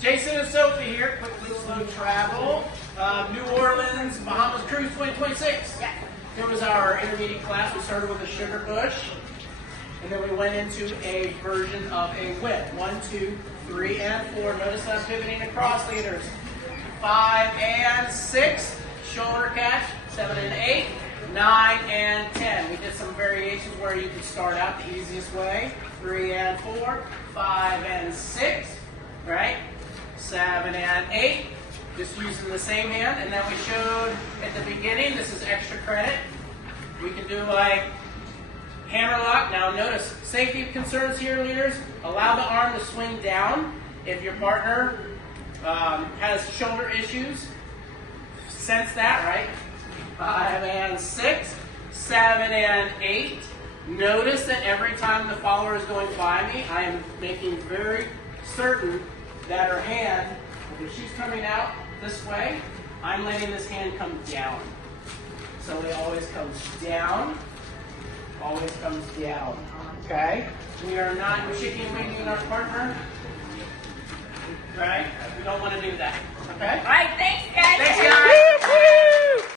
Jason and Sophie here, Quickly Slow Travel, New Orleans, Bahamas Cruise 2026. Yeah. Here was our intermediate class. We started with a sugar bush, and then we went into a version of a whip. 1, 2, 3, and 4. Notice I'm pivoting across leaders. 5 and 6, shoulder catch. 7 and 8, 9 and 10. We did some variations where you could start out the easiest way. 3 and 4, 5 and 6, right? 7 and 8, just using the same hand. And then we showed at the beginning, this is extra credit. We can do like hammer lock. Now notice, safety concerns here, leaders. Allow the arm to swing down. If your partner has shoulder issues, sense that, right? 5 and 6, 7 and 8. Notice that every time the follower is going by me, I am making very certain that her hand, if she's coming out this way, I'm letting this hand come down. So it always comes down, always comes down, okay? We are not shaking and waving our partner, right? We don't want to do that, okay? All right, thanks, guys. Thanks, guys.